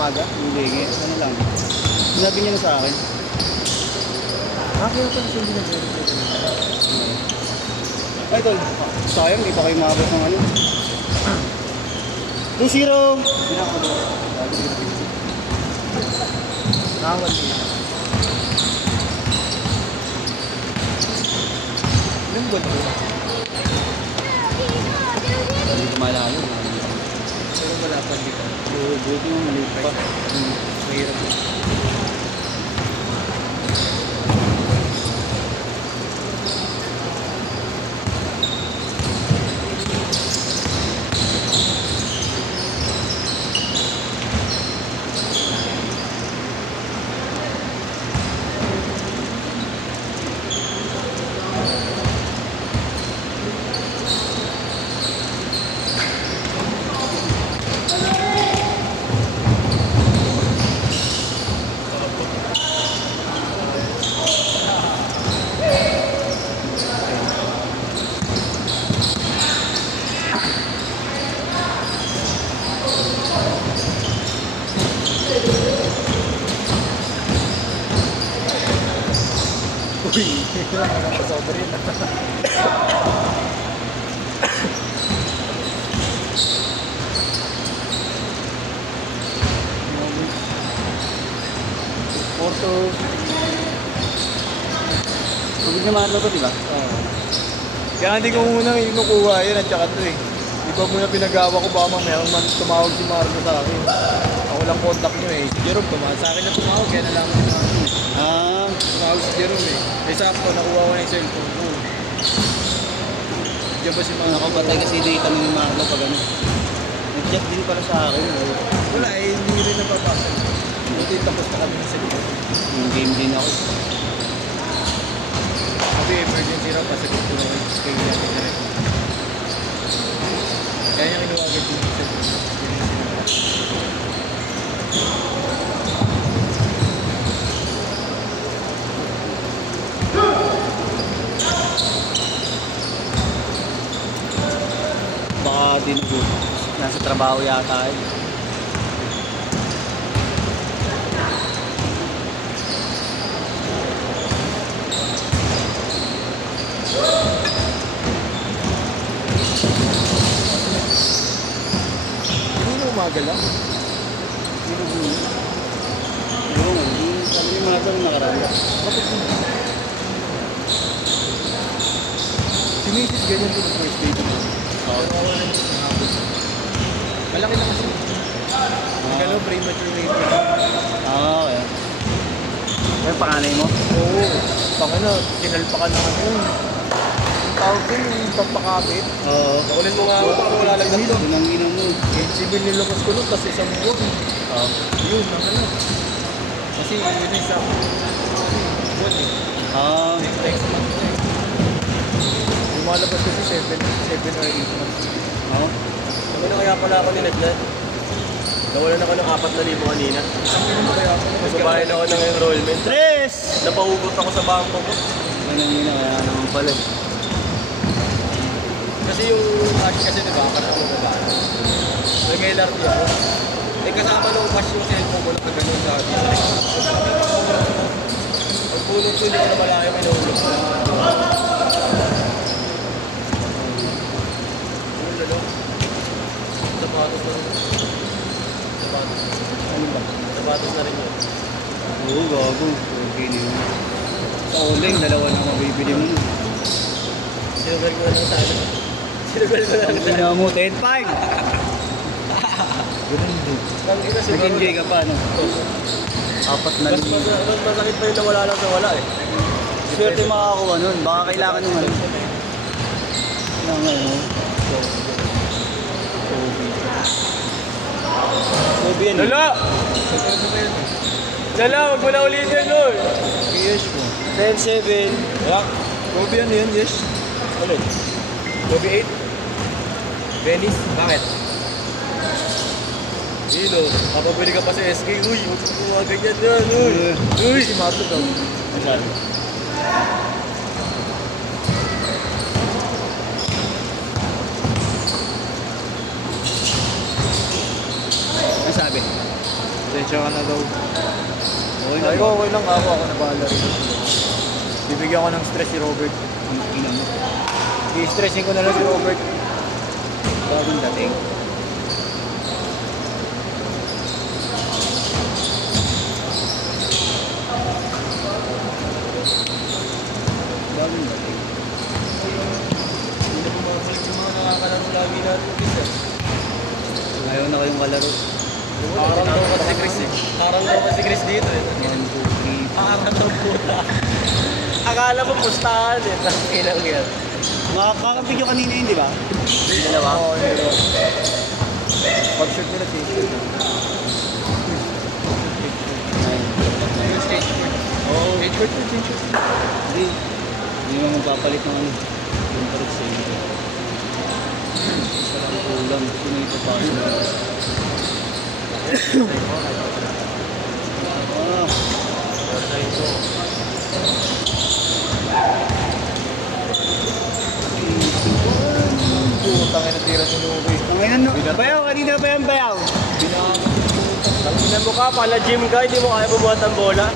umaga? Hindi, ano lang. Sinabi niya na sa akin. Kaya pa hindi na dyan. Ay, tol. Sayang, di pa kayo maabot ng ano. 2-0! Nakawal nila. Ilang buwan na ba? Hindi ko malalo. Pero wala pa dito. Buti mo maliit pa. Mahirap. Uy! Nakasobre yun. Porto. Tubig na mahal to, di ba? Oo. Kaya hindi ko muna kinukuha yun at saka ito eh. Di ba muna pinagawa ko baka mamaya tumawag si Marco sa akin. Ako lang contact nyo eh. Si Jerome tumawag sa akin na tumawag kaya nalaman ni Marco. Ah, Tumawag si Jerome eh. Eh sakto nakuha ko na yung cellphone ko. Diyan ba si Marco? nakapatay kasi data ni Marlo pag ano. Nag-chat din pala sa akin. Wala eh, hindi rin nababasa. Buti tapos na kami sa likod. Yung game din ako. Sabi emergency raw, pasagot ko naman kay natin na rin. Kaya niya kinuwagad din sa Baka din nasa trabaho yata eh. Hindi na umaga lang. Siguro nga, yung sabi ni Marlo nung nakaraan. Bakit hindi? Si Mrs. ganyan din ang first day ko. Oo. Pero wala naman sa hapon. Malaki na kasi. Gano, premature labor. Ah, okay. Yung panganay mo? Oo. Pangano, kinalpakan na kami yun. Ang tawag din, yung pampakapit. Oo. Nakunin mo nga ako, baka wala lang dito. Yun ang ino mo. Civil nilabas ko nun, tapos isang buwan. Oo. Yun, ang ano. Kasi yun isang buwan eh. Ah, Next month na eh. Lumalabas kasi 7 or 8 months. oo. Ano na kaya pala ako ninaglan? Nawalan ako ng 4,000 kanina. Ano mo kaya ako? Nagbabayad ako ng enrollment. Tres! Napahugot ako sa bangko ko. Ganyan yun, kaya naman pala. Kasi yung cash kasi diba, kasi ako naglaan. Nag-LRT ako. Eh kasama nung cash yung cellphone ko nakaganon sa atin. Ang punot ko, hindi ko na malaki may nahulog. Ano lalo? Sapatos na rin. Sapatos. Ano ba? Sapatos na rin yun. Oo, gago. Okay na yun. Sa uling, dalawa na mabibili mo. Sinugal ko na lang sa ano. Sinugal ko na lang Ang sa ina ano. mo, 10-5! Ganun din. Ang ina siguro. Nag-enjoy ka pa, no? Apat na Mas masakit pa yung nawala lang sa wala eh. swerte makakakuha nun. Baka kailangan yung ano. Kailangan ano. Kobe yan. Lala! Lala, wag mo na ulitin nun! Yes po. 10-7. Wala. Kobe ano yun, yes? Ulit. Kobe 8? Venice? Bakit? Dino, kapabili ka pa sa SK. Uy, huwag mo mga ganyan yan. Uy, si Mato daw. Ano sabi? Ano sabi? Tensya ka na daw. Okay na Sabi ba? ko, okay lang ako na bahala rin. Bibigyan ko ng stress si Robert. Ang ina mo. I-stressin ko na lang si Robert. Bagong dating. Bagong dating. Hindi na bumabalik yung mga nakakalaro lagi natin isa. Ayaw na kayong kalaro. Parang daw kasi Chris eh. Parang daw kasi Chris dito eh. 1, 2, 3. Parang daw puta. Akala mo pustahan eh. Tapos ilang yan. Makakapigyo kanina yun, di ba? Dalawa? Oo, yun. Pag-shoot nila t-shirt. Yung skateboard. Oo. Skateboard to t-shirt. Hindi. Hindi naman magpapalit ng ano. Yung palit sa inyo. Isa lang kulang. Sino yung papasok na? Putang ina tira ni Nuki. Ang ina no. Bayaw, kanina ba yan bayaw? Tingnan mo ka, pala gym ka, hindi mo kaya bumuhat ang bola.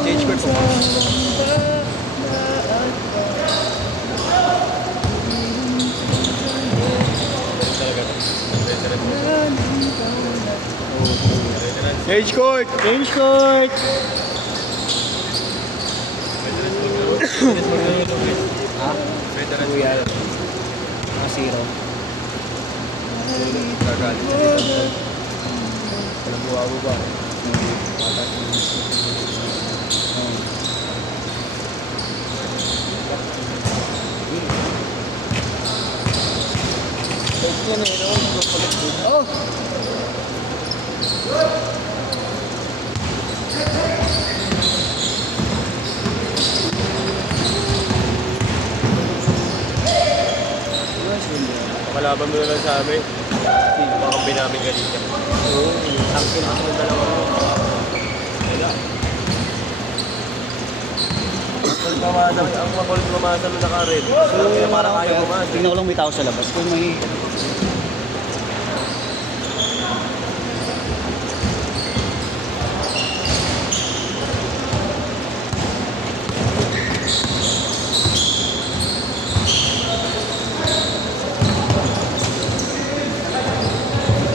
Change court po. Change court! Change court! Ha? Kuya. Mga zero. Gagalit. Walang buwago ba? Oh! Kalaban mo na lang sa amin. Makampi namin kanina. Oo. Tangkin ako ng dalawa mo. Ang makulit mamasa mo naka-red. So, parang ayaw mamasa. Tingnan ko lang may tao sa labas. Kung may...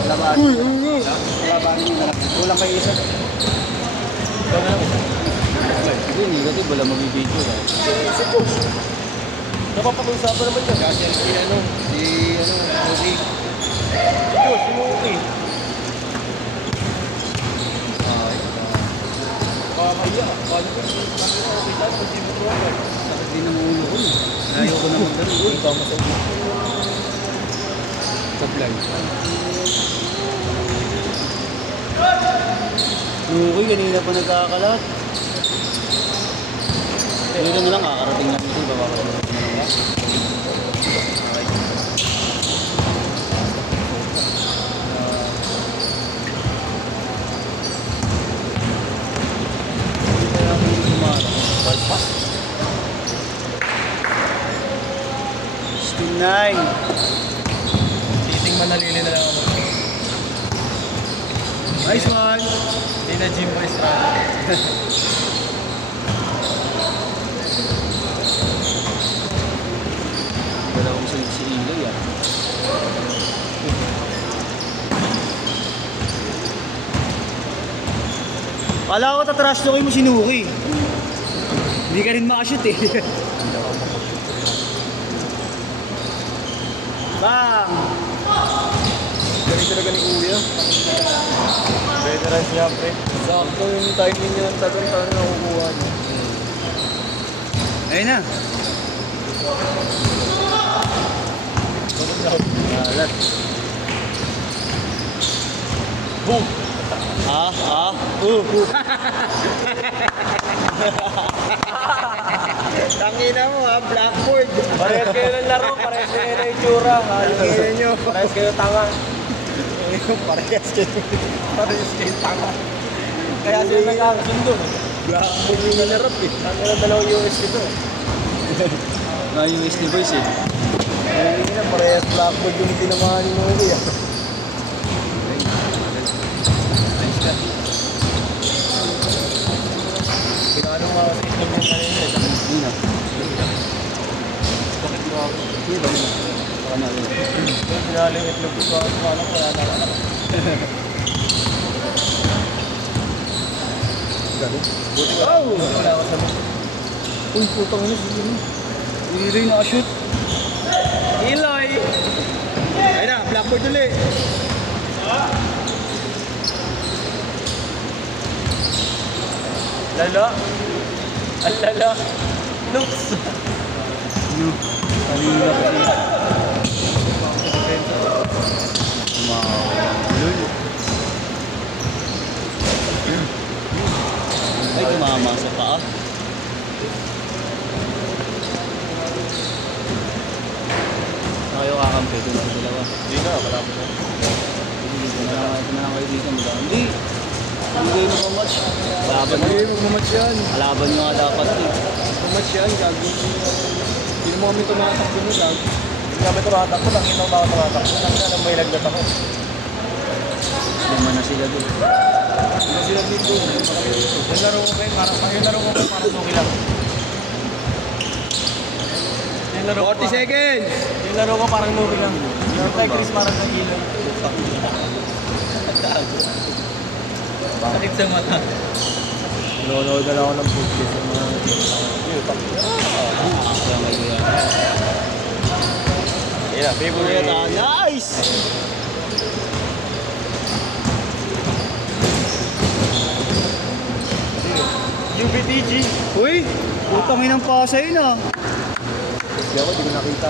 Labanin nyo na lang. Kulang kayo isa. Hindi, negative. Wala magbibideo. Napapag-usapan naman yan. Kasi si Muki. Diyos, si Muki. Kakaya. Kaya ko, okay tayo pag di mo tuwagan. Sakit din ang ulo ko. Ayaw ko na magdaro. Uy, tama sa ulo. Sablay. Okay, kanina pa nagkakalat. Kanina na lang, kakarating lang ito. Babakarating na lang. Hindi na lang yung sumara. Palpas. 69. Titing manalili na lang ako. Nice one! Hindi na gym boys run. Wala akong sunod si Iloy ah. Kala ko tatrash talk mo sinuki. Hindi ka rin makashoot eh. Bang! Galing talaga ni Kuya. Veteran siya, pre. Sakto yung timing niya ng tagal paano nakukuha niya. Ayun na. Alat. Boom! Tangina mo ha, blackboard. Parehas kayo ng laro, parehas kayo ng itsura. Ayun nyo. Parehas kayo tanga. Parehas kayo tanga. Kaya sila nagkakasundo. Blackboard yung nalarap eh. Ang dalawang US ito. Na yung Wesley Boys eh. Hindi na, parehas blackboard yung tinamaan ni Novi ah. Nice cut. Pinano mga sa itlog yung kanina eh. Hindi na. Bakit grabe? Hindi ba nila? Baka na rin. Pinalo yung itlog ko sa anak ko, wala na. Galing. Oh! Wala ka sa mga. Uy, putang ina, sige na. Hindi nakashoot. Iloy! Ayun na, blackboard ulit. Lala. Ang lala. Looks. Ano? Kanina kasi. Lul. Ay, tumama sa paa. Kayo kakampi doon sa dalawa. Hindi na, wala mo na. Hindi na kayo dito. Hindi. Hindi kayo nakamatch. Laban nyo. Hindi, magmamatch yan. Kalaban nyo nga dapat eh. Magmamatch yan, gagi. Hindi mo kami tumatakbo mo, gagi. Hindi kami tumatakbo, nakita ko ako tumatakbo. Nakita na may lagdat ako. Lima na sila doon. Hindi sila dito. Yung laro ko kayo, parang suki lang. Yung laro 40 seconds! Yung laro ko parang movie lang. Yung tayo Chris parang nagilay. Sakit sa mata. Nanonood na lang ako ng podcast sa mga YouTube. Kaya may kaya. Yeah, favorite. Nice! UBTG. Uy! Putang inang pasa yun ah. Hindi ako, di ko nakita.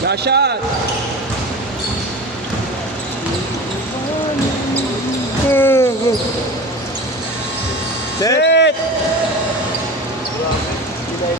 Last shot! Set!